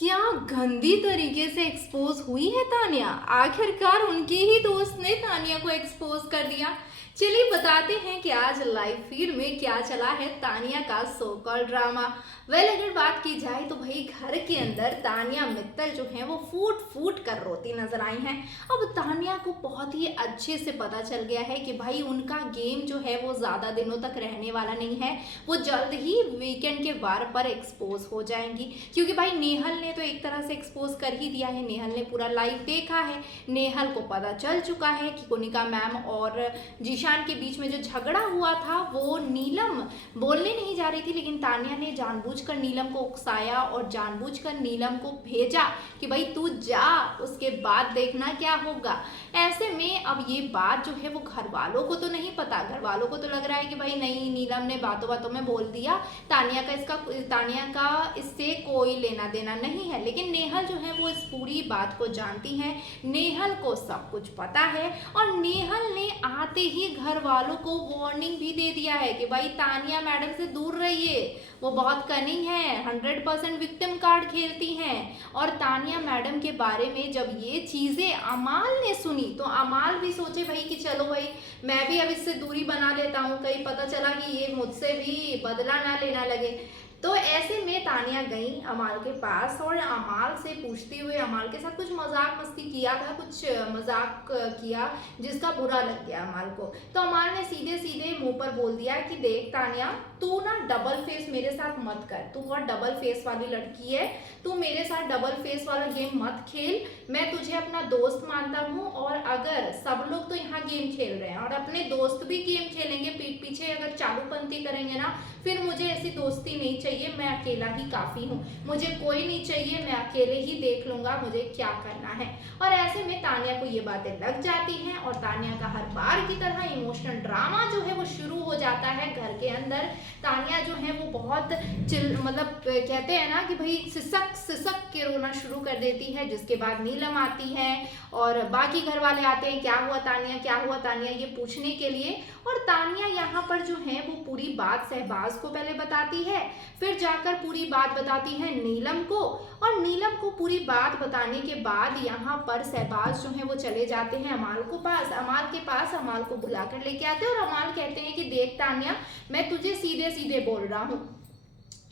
क्या गंदी तरीके से एक्सपोज हुई है तानिया। आखिरकार उनकी ही दोस्त ने तानिया को एक्सपोज कर दिया। चलिए बताते हैं कि आज लाइव फीड में क्या चला है तानिया का सो कॉल्ड ड्रामा। अगर बात की जाए तो भाई घर के अंदर तानिया मित्तल जो है वो फूट फूट कर रोती नजर आई हैं। अब तानिया को बहुत ही अच्छे से पता चल गया है कि भाई उनका गेम जो है वो ज़्यादा दिनों तक रहने वाला नहीं है। वो जल्द ही वीकेंड के वार पर एक्सपोज हो जाएंगी, क्योंकि भाई नेहल ने तो एक तरह से एक्सपोज कर ही दिया है। नेहल ने पूरा लाइव देखा है, नेहल को पता चल चुका है कि कोनिका मैम और जीशान के बीच में जो झगड़ा हुआ था वो नीलम बोलने नहीं जा रही थी, लेकिन तानिया ने जानबूझकर नीलम को उकसाया और जानबूझकर नीलम को भेजा कि भाई तू जा, उसके बाद देखना क्या होगा। ऐसे में अब ये बात जो है वो घर वालों को तो नहीं पता। घर वालों को तो लग रहा है कि भाई नहीं, नीलम ने बातों बातों में बोल दिया, तानिया का इससे कोई लेना देना नहीं है। लेकिन नेहल जो है वो इस पूरी बात को जानती है, नेहल को सब कुछ पता है और नेहल ने आते ही घर वालों को वार्निंग भी दे दिया है कि भाई तानिया मैडम से दूर रहिए, वो बहुत कनिंग है, 100% विक्टिम कार्ड खेलती हैं। और तानिया मैडम के बारे में जब ये चीज़ें अमाल ने सुनी तो अमाल भी सोचे भाई कि चलो भाई मैं भी अब इससे दूरी बना लेता हूँ, कहीं पता चला कि ये मुझसे भी बदला ना लेना लगे। तो ऐसे में तानिया गई अमाल के पास और अमाल से पूछते हुए अमाल के साथ कुछ मजाक मस्ती किया था, कुछ मजाक किया जिसका बुरा लग गया अमाल को। तो अमाल ने सीधे सीधे मुंह पर बोल दिया कि देख तानिया, तू ना डबल फेस मेरे साथ मत कर, तू बहुत डबल फेस वाली लड़की है, तू मेरे साथ डबल फेस वाला गेम मत खेल। मैं तुझे अपना दोस्त मानता हूँ और अगर सब लोग तो यहाँ गेम खेल रहे हैं और अपने दोस्त भी गेम खेलेंगे पीठ पीछे अगर चालूपंथी करेंगे ना, फिर मुझे ऐसी दोस्ती नहीं चाहिए। मैं अकेला ही काफी हूँ, मुझे कोई नहीं चाहिए, मैं अकेले ही देख लूंगा मुझे क्या करना है। और ऐसे में तानिया को ये बातें लग जाती हैं और तानिया का हर बार की तरह इमोशनल ड्रामा जो है वो शुरू हो जाता है घर के अंदर। तानिया जो है वो बहुत मतलब कहते हैं ना कि भाई सिसक सिसक के रोना शुरू कर देती है, जिसके बाद नीलम आती है और बाकी घर वाले आते हैं क्या हुआ तानिया, क्या हुआ तानिया, ये पूछने के लिए। और तानिया यहाँ पर जो है वो पूरी बात शहबाज को पहले बताती है, फिर जाकर पूरी बात बताती है नीलम को, और नीलम को पूरी बात बताने के बाद यहाँ पर शहबाज जो है वो चले जाते हैं अमाल के पास अमाल को बुलाकर लेके आते हैं और अमाल कहते हैं कि देख तानिया, मैं तुझे सीधे सीधे बोल रहा हूँ,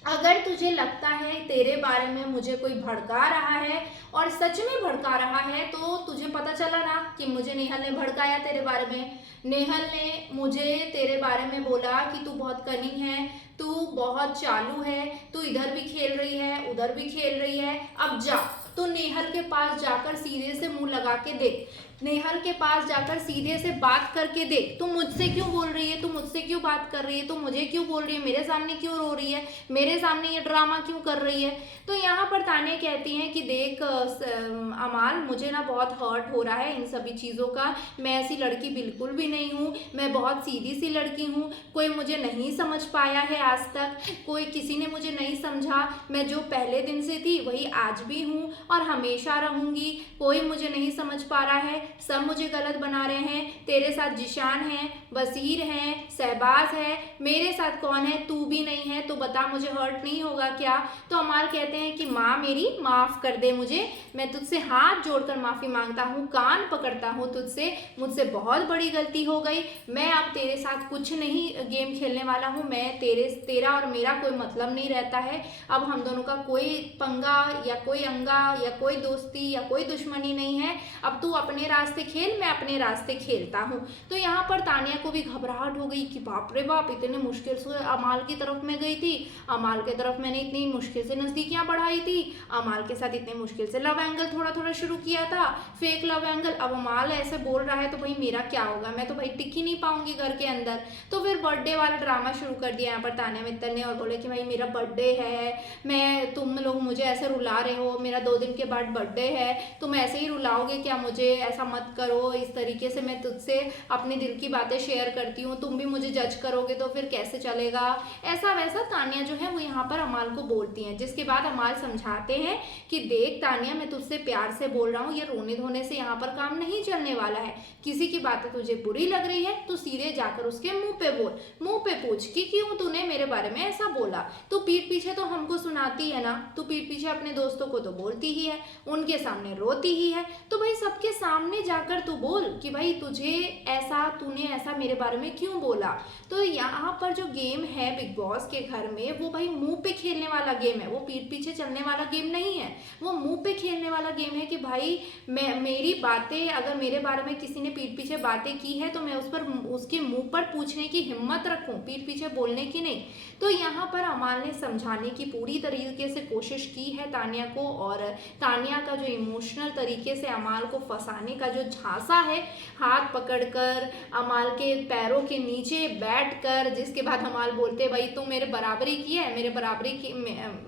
अगर तुझे लगता है तेरे बारे में मुझे कोई भड़का रहा है और सच में भड़का रहा है तो तुझे पता चला ना कि मुझे नेहल ने भड़काया तेरे बारे में। नेहल ने मुझे तेरे बारे में बोला कि तू बहुत कनिंग है, तू बहुत चालू है, तू इधर भी खेल रही है उधर भी खेल रही है, अब जा तो नेहल के पास जाकर सीधे से मुंह लगा के देख, नेहल के पास जाकर सीधे से बात करके देख, तू मुझसे क्यों बोल रही है, तू मुझसे क्यों बात कर रही है, तू मुझे क्यों बोल रही है, मेरे सामने क्यों रो रही है, मेरे सामने ये ड्रामा क्यों कर रही है। तो यहाँ पर तानिया कहती हैं कि देख अमाल, मुझे ना बहुत हर्ट हो रहा है इन सभी चीज़ों का, मैं ऐसी लड़की बिल्कुल भी नहीं हूँ, मैं बहुत सीधी सी लड़की हूँ, कोई मुझे नहीं समझ पाया है आज तक, कोई किसी ने मुझे नहीं समझा, मैं जो पहले दिन से थी वही आज भी हूँ और हमेशा रहूँगी, कोई मुझे नहीं समझ पा रहा है, सब मुझे गलत बना रहे हैं, तेरे साथ जिशान है, वसीर है, शहबाज है, मेरे साथ कौन है, तू भी नहीं है, तो बता मुझे हर्ट नहीं होगा क्या। तो अमाल कहते हैं कि माँ मेरी माफ़ कर दे मुझे, मैं तुझसे हाथ जोड़कर माफ़ी मांगता हूँ, कान पकड़ता हूँ तुझसे, मुझसे बहुत बड़ी गलती हो गई, मैं अब तेरे साथ कुछ नहीं गेम खेलने वाला हूँ, मैं तेरा और मेरा कोई मतलब नहीं रहता है, अब हम दोनों का कोई पंगा या कोई अंगा या कोई दोस्ती या कोई दुश्मनी नहीं है, अब तू अपने रास्ते खेल, मैं अपने रास्ते खेलता हूँ। तो यहाँ पर तानिया को भी घबराहट हो गई कि बाप रे बाप, इतने मुश्किल से अमाल की तरफ मैं गई थी, अमाल के तरफ मैंने इतनी मुश्किल से नज़दीकियाँ बढ़ाई थी, अमाल के साथ इतने मुश्किल से लव एंगल थोड़ा थोड़ा शुरू किया था, फेक लव एंगल, अब अमाल ऐसे बोल रहा है तो भाई मेरा क्या होगा, मैं तो भाई टिक ही नहीं पाऊंगी घर के अंदर। तो फिर बर्थडे वाला ड्रामा शुरू कर दिया यहाँ पर तानिया मित्तल ने और बोले कि भाई मेरा बर्थडे है, तुम लोग मुझे ऐसे रुला रहे हो, मेरा 2 दिन के बाद बर्थडे है, तुम ऐसे ही रुलाओगे क्या मुझे, ऐसा मत करो, इस तरीके से मैं तुझसे अपने दिल की बातें शेयर करती हूँ, तुम भी मुझे जज करोगे तो फिर कैसे चलेगा, ऐसा वैसा तानिया जो है वो यहाँ पर अमाल को बोलती हैं। जिसके बाद अमाल समझाते हैं कि देख तानिया, मैं तुझसे प्यार से बोल रहा हूँ, ये रोने धोने से यहाँ पर काम नहीं चलने वाला है। किसी की बातें तुझे बुरी लग रही है तो सीधे जाकर उसके मुंह पे बोल, मुंह पे पूछ कि क्यों तूने मेरे बारे में ऐसा बोला। तू पीठ पीछे तो हमको सुनाती है ना, तू पीठ पीछे अपने दोस्तों को तो बोलती ही है, उनके सामने रोती ही है, तो भाई सबके सामने जाकर तू बोल कि भाई तूने ऐसा मेरे बारे में क्यों बोला। तो यहाँ पर जो गेम है बिग बॉस के घर में, वो भाई मुंह पे खेलने वाला गेम है, वो पीठ पीछे चलने वाला गेम नहीं है, वो मुंह पे खेलने वाला गेम है कि भाई मेरी बातें, अगर मेरे बारे में किसी ने पीठ पीछे बातें की है तो मैं उस पर उसके मुंह पर पूछने की हिम्मत रखूं, पीठ पीछे बोलने की नहीं। तो यहाँ पर अमाल ने समझाने की पूरी तरीके से कोशिश की है तानिया को, और तानिया का जो इमोशनल तरीके से अमाल को फंसाने का जो झांसा है, हाथ पकड़कर अमाल के पैरों के नीचे बैठकर, जिसके बाद अमाल बोलते भाई तू मेरे बराबरी की है,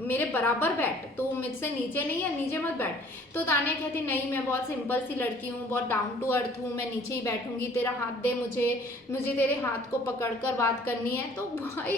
मेरे बराबर बैठ, तू मुझसे नीचे नहीं है, नीचे मत बैठ। तो तानिया कहती नहीं, मैं बहुत सिंपल सी लड़की हूँ, बहुत डाउन टू अर्थ हूँ, मैं नीचे ही बैठूंगी, तेरा हाथ दे मुझे तेरे हाथ को पकड़कर बात करनी है। तो भाई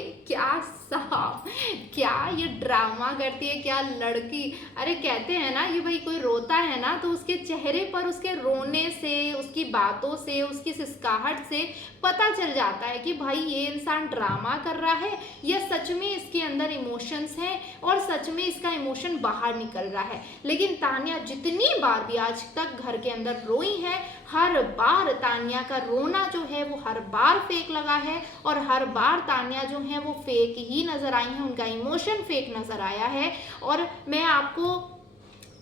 क्या ये ड्रामा करती है क्या लड़की। अरे कहते हैं ना, ये भाई कोई रोता है ना तो उसके चेहरे पर उसके रोने से, उसकी बातों से, उसकी सिसकाहट से पता चल जाता है कि भाई ये इंसान ड्रामा कर रहा है या सच में इसके अंदर इमोशंस हैं और सच में इसका इमोशन बाहर निकल रहा है। लेकिन तानिया जितनी बार भी आज तक घर के अंदर रोई है, हर बार तानिया का रोना जो है वो हर बार फेक लगा है, और हर बार तानिया जो है वो फेक ही नजर आई है, उनका इमोशन फेक नजर आया है। और मैं आपको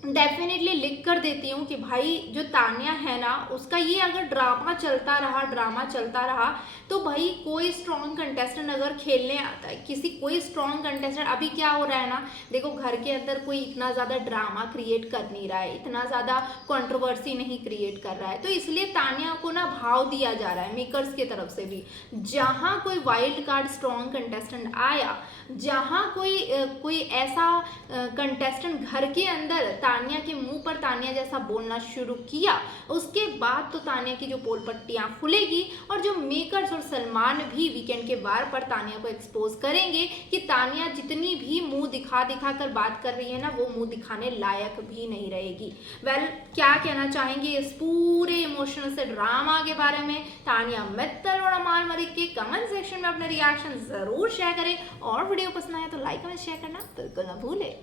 डेफिनेटली लिख कर देती हूँ कि भाई जो तानिया है ना, उसका ये अगर ड्रामा चलता रहा तो भाई कोई स्ट्रॉन्ग कंटेस्टेंट अगर खेलने आता है, कोई स्ट्रॉन्ग कंटेस्टेंट, अभी क्या हो रहा है ना, देखो घर के अंदर कोई इतना ज़्यादा ड्रामा क्रिएट कर नहीं रहा है, इतना ज़्यादा कंट्रोवर्सी नहीं क्रिएट कर रहा है, तो इसलिए तानिया को ना भाव दिया जा रहा है मेकर्स की तरफ से भी। जहाँ कोई वाइल्ड कार्ड स्ट्रॉन्ग कंटेस्टेंट आया, जहाँ कोई ऐसा कंटेस्टेंट घर के अंदर तानिया के मुंह पर तानिया जैसा बोलना शुरू किया, उसके बाद तो तानिया की जो पोल पट्टियां खुलेगी, और जो मेकर्स और सलमान भी वीकेंड के वार पर तानिया को एक्सपोज करेंगे कि तानिया जितनी भी मुंह दिखा कर बात कर रही है ना, वो मुंह दिखाने लायक भी नहीं रहेगी। क्या कहना चाहेंगे इस पूरे इमोशनल से ड्रामा के बारे में? तानिया मित्तल और अमाल मलिक के कमेंट सेक्शन में अपने रिएक्शन जरूर शेयर करें, और वीडियो पसंद आया तो लाइक कमेंट शेयर करना बिल्कुल ना भूले।